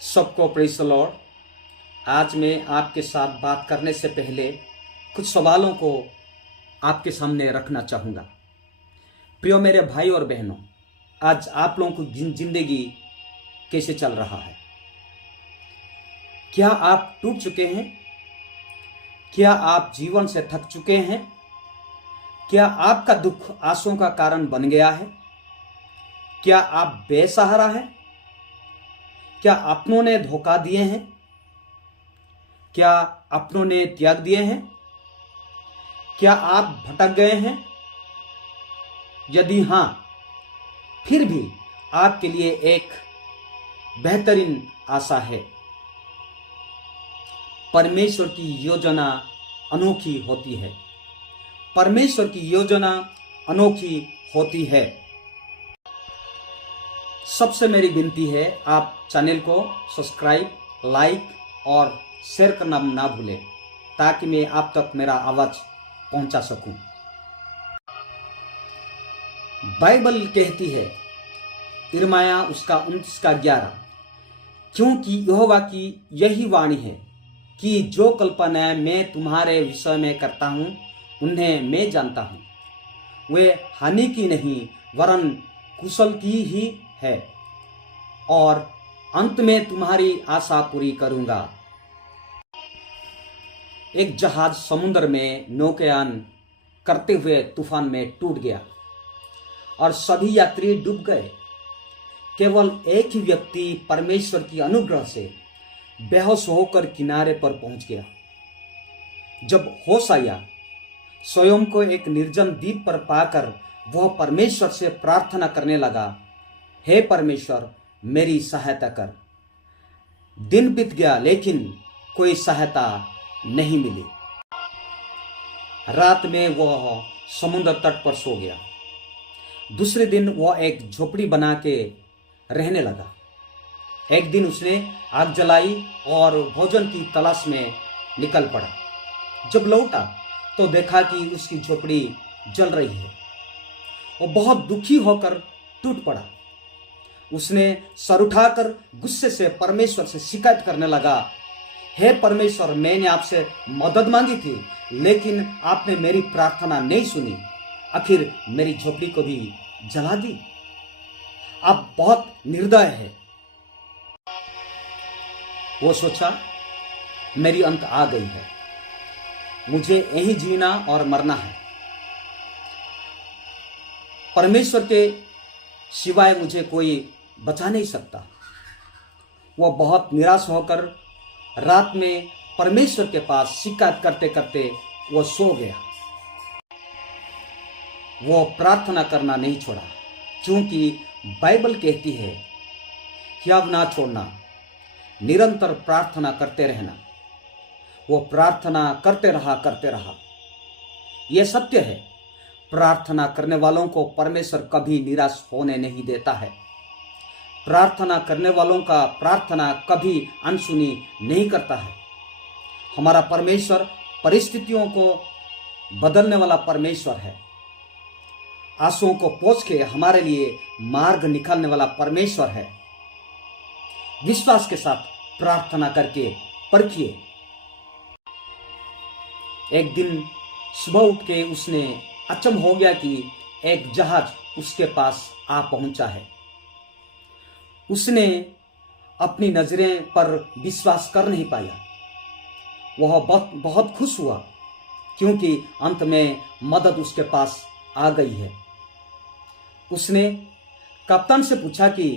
सबको praise the Lord. आज मैं आपके साथ बात करने से पहले कुछ सवालों को आपके सामने रखना चाहूँगा। प्रिय मेरे भाई और बहनों, आज आप लोगों की जिंदगी कैसे चल रहा है? क्या आप टूट चुके हैं? क्या आप जीवन से थक चुके हैं? क्या आपका दुख आंसुओं का कारण बन गया है? क्या आप बेसहारा हैं? क्या अपनों ने धोखा दिए हैं? क्या अपनों ने त्याग दिए हैं? क्या आप भटक गए हैं? यदि हां, फिर भी आपके लिए एक बेहतरीन आशा है। परमेश्वर की योजना अनोखी होती है। परमेश्वर की योजना अनोखी होती है। सबसे मेरी विनती है, आप चैनल को सब्सक्राइब, लाइक और शेयर करना ना भूलें, ताकि मैं आप तक मेरा आवाज पहुंचा सकूं। बाइबल कहती है, यिर्मयाह उसका 29:11, क्योंकि यहोवा की यही वाणी है कि जो कल्पनाएं मैं तुम्हारे विषय में करता हूं, उन्हें मैं जानता हूं। वे हानि की नहीं वरन कुशल की ही है, और अंत में तुम्हारी आशा पूरी करूंगा। एक जहाज समुद्र में नौकायन करते हुए तूफान में टूट गया और सभी यात्री डूब गए। केवल एक ही व्यक्ति परमेश्वर की अनुग्रह से बेहोश होकर किनारे पर पहुंच गया। जब होश आया, स्वयं को एक निर्जन द्वीप पर पाकर वह परमेश्वर से प्रार्थना करने लगा, हे परमेश्वर, मेरी सहायता कर। दिन बीत गया लेकिन कोई सहायता नहीं मिली। रात में वह समुद्र तट पर सो गया। दूसरे दिन वह एक झोपड़ी बना के रहने लगा। एक दिन उसने आग जलाई और भोजन की तलाश में निकल पड़ा। जब लौटा तो देखा कि उसकी झोपड़ी जल रही है। वो बहुत दुखी होकर टूट पड़ा। उसने सर उठाकर गुस्से से परमेश्वर से शिकायत करने लगा, हे परमेश्वर, मैंने आपसे मदद मांगी थी, लेकिन आपने मेरी प्रार्थना नहीं सुनी। आखिर मेरी झोपड़ी को भी जला दी। आप बहुत निर्दय है। वो सोचा, मेरी अंत आ गई है, मुझे यही जीना और मरना है। परमेश्वर के सिवाय मुझे कोई बचा नहीं सकता। वह बहुत निराश होकर रात में परमेश्वर के पास शिकायत करते करते वह सो गया। वह प्रार्थना करना नहीं छोड़ा, क्योंकि बाइबल कहती है कि अब ना छोड़ना, निरंतर प्रार्थना करते रहना। वो प्रार्थना करते रहा। यह सत्य है, प्रार्थना करने वालों को परमेश्वर कभी निराश होने नहीं देता है। प्रार्थना करने वालों का प्रार्थना कभी अनसुनी नहीं करता है। हमारा परमेश्वर परिस्थितियों को बदलने वाला परमेश्वर है। आंसुओं को पोंछ के हमारे लिए मार्ग निकालने वाला परमेश्वर है। विश्वास के साथ प्रार्थना करके परखिए। एक दिन सुबह उठ के उसने अचंभ हो गया कि एक जहाज उसके पास आ पहुंचा है। उसने अपनी नजरें पर विश्वास कर नहीं पाया। वह बहुत खुश हुआ, क्योंकि अंत में मदद उसके पास आ गई है। उसने कप्तान से पूछा कि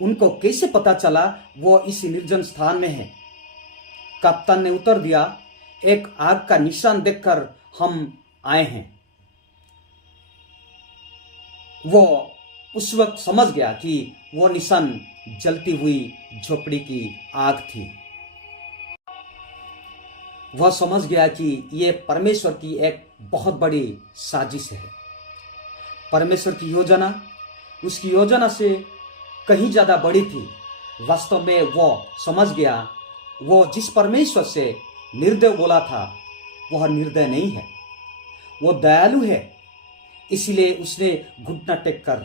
उनको कैसे पता चला वो इस निर्जन स्थान में है। कप्तान ने उत्तर दिया, एक आग का निशान देखकर हम आए हैं। वो उस वक्त समझ गया कि वो निशान जलती हुई झोपड़ी की आग थी। वह समझ गया कि ये परमेश्वर की एक बहुत बड़ी साजिश है। परमेश्वर की योजना उसकी योजना से कहीं ज्यादा बड़ी थी। वास्तव में वो समझ गया, वो जिस परमेश्वर से निर्दय बोला था, वह निर्दय नहीं है, वो दयालु है। इसलिए उसने घुटना टेक कर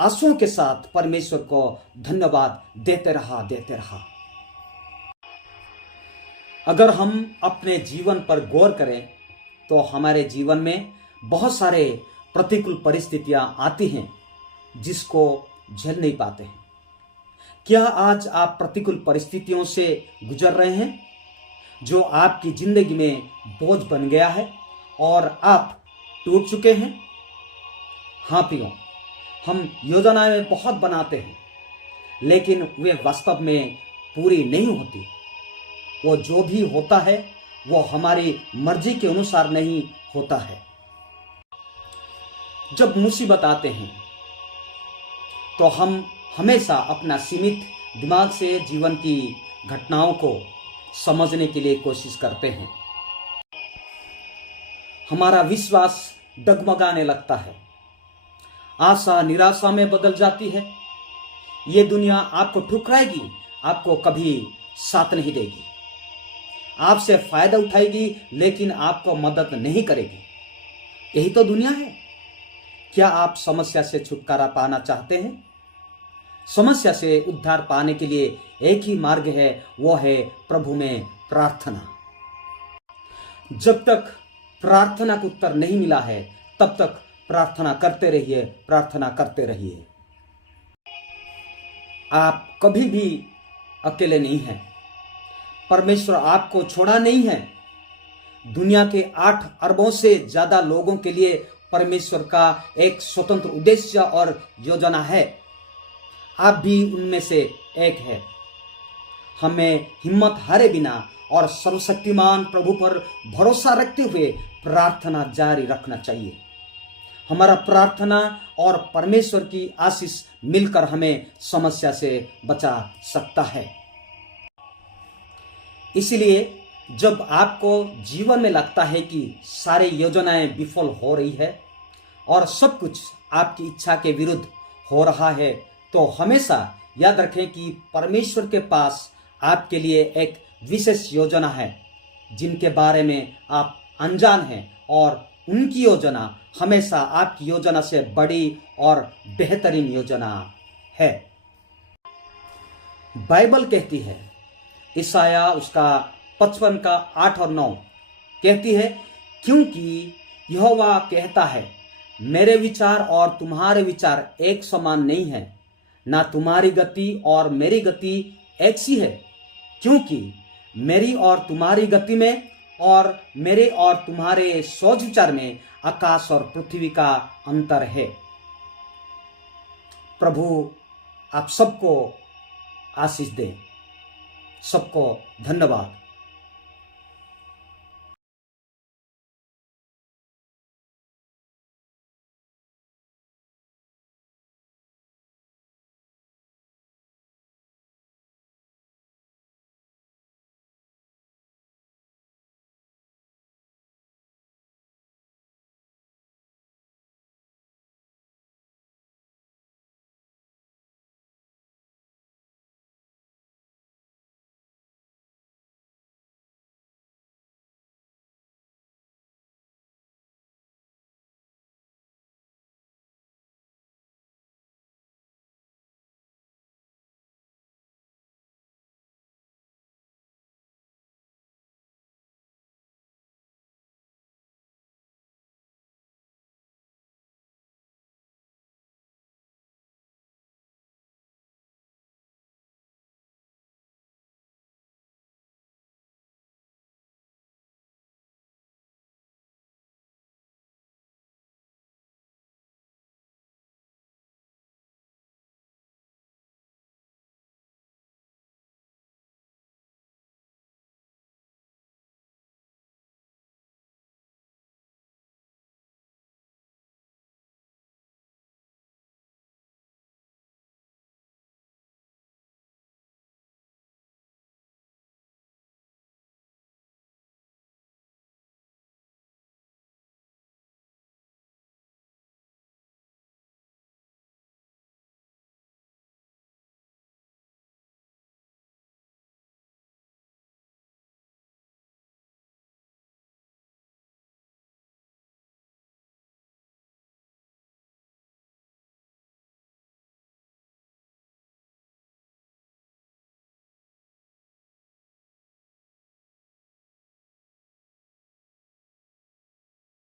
आंसुओं के साथ परमेश्वर को धन्यवाद देते रहा। अगर हम अपने जीवन पर गौर करें तो हमारे जीवन में बहुत सारे प्रतिकूल परिस्थितियां आती हैं जिसको झेल नहीं पाते हैं। क्या आज आप प्रतिकूल परिस्थितियों से गुजर रहे हैं जो आपकी जिंदगी में बोझ बन गया है और आप टूट चुके हैं? हाँ प्रियो, हम योजनाएं बहुत बनाते हैं लेकिन वे वास्तव में पूरी नहीं होती। वो जो भी होता है वो हमारी मर्जी के अनुसार नहीं होता है। जब मुसीबत आते हैं तो हम हमेशा अपना सीमित दिमाग से जीवन की घटनाओं को समझने के लिए कोशिश करते हैं। हमारा विश्वास डगमगाने लगता है, आशा निराशा में बदल जाती है। ये दुनिया आपको ठुकराएगी, आपको कभी साथ नहीं देगी, आपसे फायदा उठाएगी लेकिन आपको मदद नहीं करेगी। यही तो दुनिया है। क्या आप समस्या से छुटकारा पाना चाहते हैं? समस्या से उद्धार पाने के लिए एक ही मार्ग है, वो है प्रभु में प्रार्थना। जब तक प्रार्थना का उत्तर नहीं मिला है तब तक प्रार्थना करते रहिए, प्रार्थना करते रहिए। आप कभी भी अकेले नहीं हैं। परमेश्वर आपको छोड़ा नहीं है। दुनिया के 8 अरबों से ज्यादा लोगों के लिए परमेश्वर का एक स्वतंत्र उद्देश्य और योजना है। आप भी उनमें से एक है। हमें हिम्मत हारे बिना और सर्वशक्तिमान प्रभु पर भरोसा रखते हुए प्रार्थना जारी रखना चाहिए। हमारा प्रार्थना और परमेश्वर की आशीष मिलकर हमें समस्या से बचा सकता है। इसलिए जब आपको जीवन में लगता है कि सारी योजनाएं विफल हो रही है और सब कुछ आपकी इच्छा के विरुद्ध हो रहा है, तो हमेशा याद रखें कि परमेश्वर के पास आपके लिए एक विशेष योजना है जिनके बारे में आप अनजान हैं, और उनकी योजना हमेशा आपकी योजना से बड़ी और बेहतरीन योजना है। बाइबल कहती है, ईसाया उसका 55 का 8 और 9 कहती है, क्योंकि यहोवा कहता है, मेरे विचार और तुम्हारे विचार एक समान नहीं है, ना तुम्हारी गति और मेरी गति एक सी है। क्योंकि मेरी और तुम्हारी गति में और मेरे और तुम्हारे सोच विचार में आकाश और पृथ्वी का अंतर है। प्रभु आप सबको आशीष दे। सबको धन्यवाद।